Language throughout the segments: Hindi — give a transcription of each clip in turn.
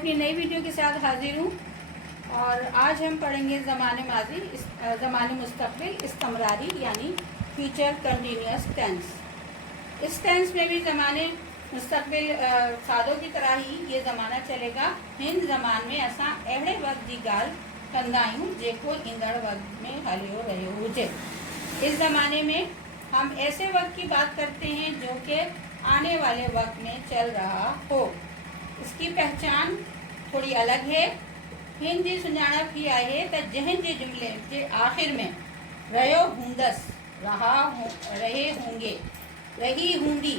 अपनी नई वीडियो के साथ हाजिर हूँ और आज हम पढ़ेंगे ज़माने माजी, ज़माने मुस्तक़बिल, इस्तमरारी यानी फ्यूचर कंटिन्यूस टेंस। इस टेंस में भी ज़माने मुस्तक़बिल सादों की तरह ही ये ज़माना चलेगा। हिन ज़मान में असां अहिड़े वक़्त जी ॻाल्हि कंदा आहियूं जेको ईंदड़ वक़्त में हलियो रहियो हुजे। इस ज़माने में हम ऐसे वक्त की बात करते हैं जो कि आने वाले वक्त में चल रहा हो। इसकी पहचान थोड़ी अलग है। हिन जी सुञाणप ही आहे त जंहिं जे जुमिले जे आख़िर में रहियो हूंदस, रहे होंगे, रही हूंदी,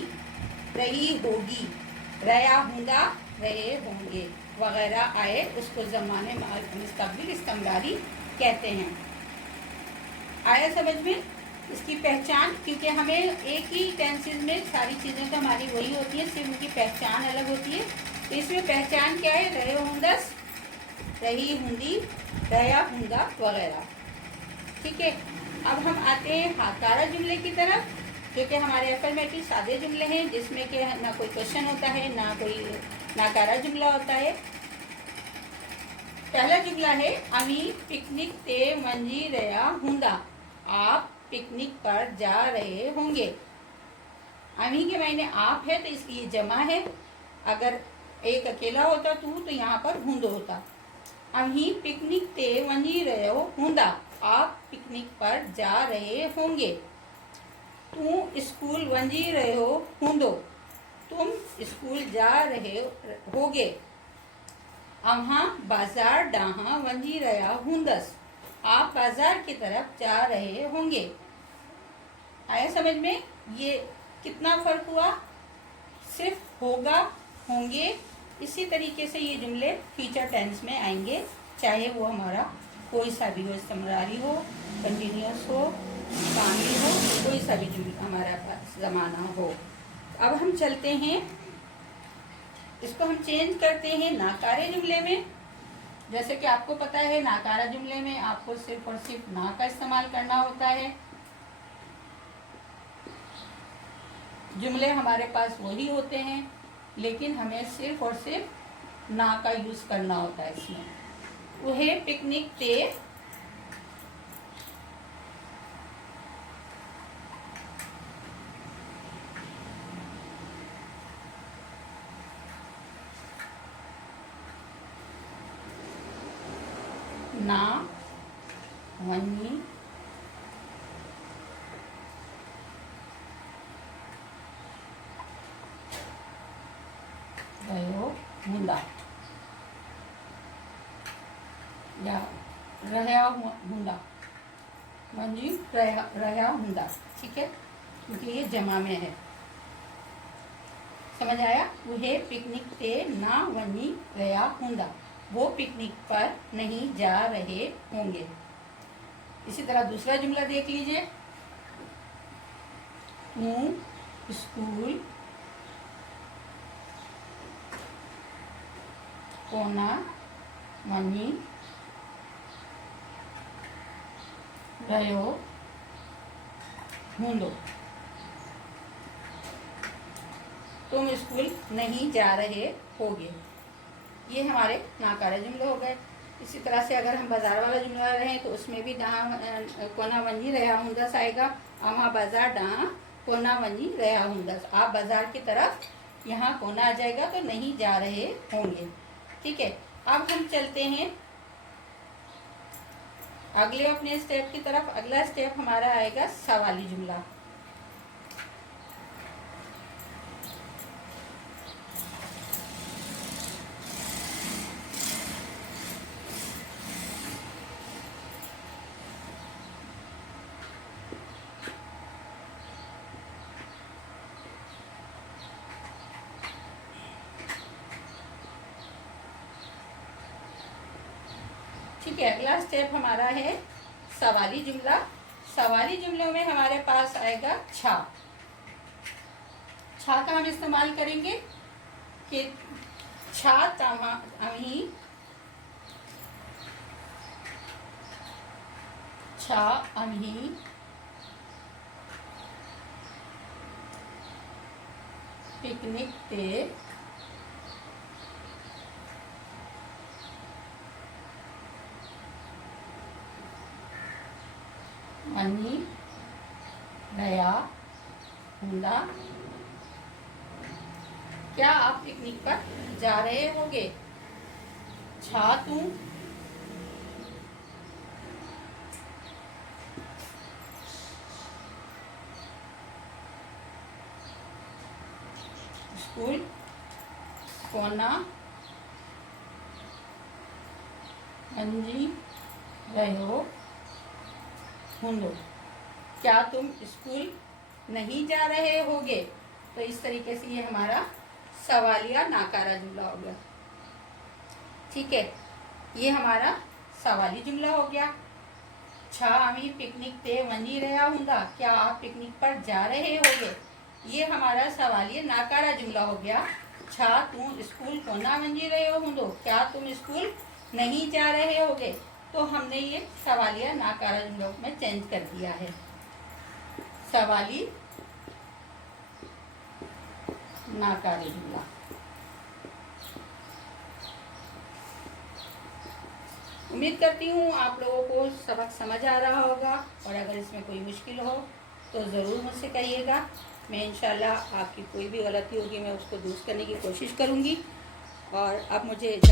रही होगी, रहा हूंदा, रहे होंगे वगैरह आए, उसको ज़माने मुस्तक़बिल इस्तमरारी कहते हैं। आया समझ में इसकी पहचान? क्योंकि हमें एक ही टेंसेस में सारी चीज़ें तो हमारी वही होती है, सिर्फ उनकी पहचान अलग होती है। तो इसमें पहचान क्या है? रहे होंदस, रही हूंदी, रहा हूंदा वगैरह। ठीक है, अब हम आते हैं हाकारा जुमले की तरफ, जो कि हमारे अफर्मेटिव सादे जुमले हैं, जिसमें कि ना कोई क्वेश्चन होता है ना कोई नाकारा जुमला होता है। पहला जुमला है अमी पिकनिक ते वंजी रहा हूंदा। आप पिकनिक पर जा रहे होंगे। अमी के मायने आप है तो इसकी ये जमा है। अगर एक अकेला होता तू तो यहाँ पर हूंदो होता। अमी पिकनिक ते वंजी रहो हूंदा। आप पिकनिक पर जा रहे होंगे। तू स्कूल वंजी रहो हूंदो। तुम स्कूल जा रहे होगे। अव्हां बाजार डाहा वंजी रहा हूंदस। आप बाजार की तरफ जा रहे होंगे। आया समझ में? ये कितना फर्क हुआ? सिर्फ होगा, होंगे। इसी तरीके से ये जुमले फ्यूचर टेंस में आएंगे, चाहे वो हमारा कोई सा भी हो, इस्तमरारी हो, कंटिन्यूस हो, कामिल हो, कोई सा भी जुमला हमारा पास ज़माना हो। अब हम चलते हैं, इसको हम चेंज करते हैं नाकारे जुमले में। जैसे कि आपको पता है नाकारा जुमले में आपको सिर्फ और सिर्फ ना का इस्तेमाल करना होता है। जुमले हमारे पास वही होते हैं, लेकिन हमें सिर्फ और सिर्फ ना का यूज़ करना होता है इसमें। वो है पिकनिक ते ना वनी रहो हूंदा या रहा हूंदा, वंजी रहा हूंदा। ठीक है, क्योंकि ये जमा में है। समझ आया? वो है पिकनिक ते ना वनी रहा हूंदा। वो पिकनिक पर नहीं जा रहे होंगे। इसी तरह दूसरा जुमला देख लीजिए। तू स्कूल कोना वनी रहो हूंदो। तुम स्कूल नहीं जा रहे होगे। ये हमारे नाकारा जुमले हो गए। इसी तरह से अगर हम बाजार वाला जुमला रहें तो उसमें भी कोना वनी रहा हूंदस आएगा। वहाँ बाजार डहा कोना वनी रहा हूंदस। आप बाजार की तरफ, यहाँ कोना आ जाएगा तो नहीं जा रहे होंगे। ठीक है, अब हम चलते हैं अगले अपने स्टेप की तरफ। अगला स्टेप हमारा आएगा सवाली जुमला। ठीक है, अगला स्टेप हमारा है सवाली जुमला। सवाली जुमलों में हमारे पास आएगा छा। छा का हम इस्तेमाल करेंगे कि छा अमी छा अमी पिकनिक ते वनी रया हुंदा। क्या आप पिकनिक पर जा रहे होगे? छा तू स्कूल कोना वंजी रहो हुंदो। क्या तुम स्कूल नहीं जा रहे होगे? तो इस तरीके से ये हमारा सवालिया नाकारा जुमला हो गया। ठीक है, ये हमारा सवाली जुमला हो गया। छा आमी पिकनिक ते वनी रहा हुंदा। क्या आप पिकनिक पर जा रहे होगे? ये हमारा सवालिया नाकारा जुमला हो गया। छा तुम स्कूल को ना वंजी रहे हुंदो। क्या तुम स्कूल नहीं जा रहे होगे? तो हमने ये सवालिया नाकारा जुमला में चेंज कर दिया है। सवाली नाकारा जुमला। उम्मीद करती हूँ आप लोगों को सबक समझ आ रहा होगा, और अगर इसमें कोई मुश्किल हो तो ज़रूर मुझसे कहिएगा। मैं इंशाल्लाह आपकी कोई भी गलती होगी मैं उसको दूर करने की कोशिश करूँगी। और अब मुझे ये तो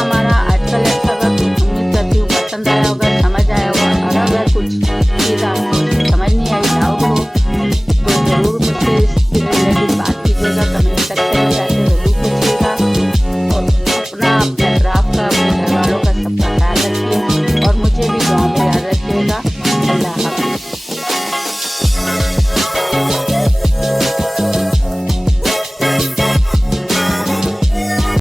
हमारा आज का सबक, उम्मीद करती हूँ पसंद आया होगा, समझ आया होगा। और अगर कुछ चीज़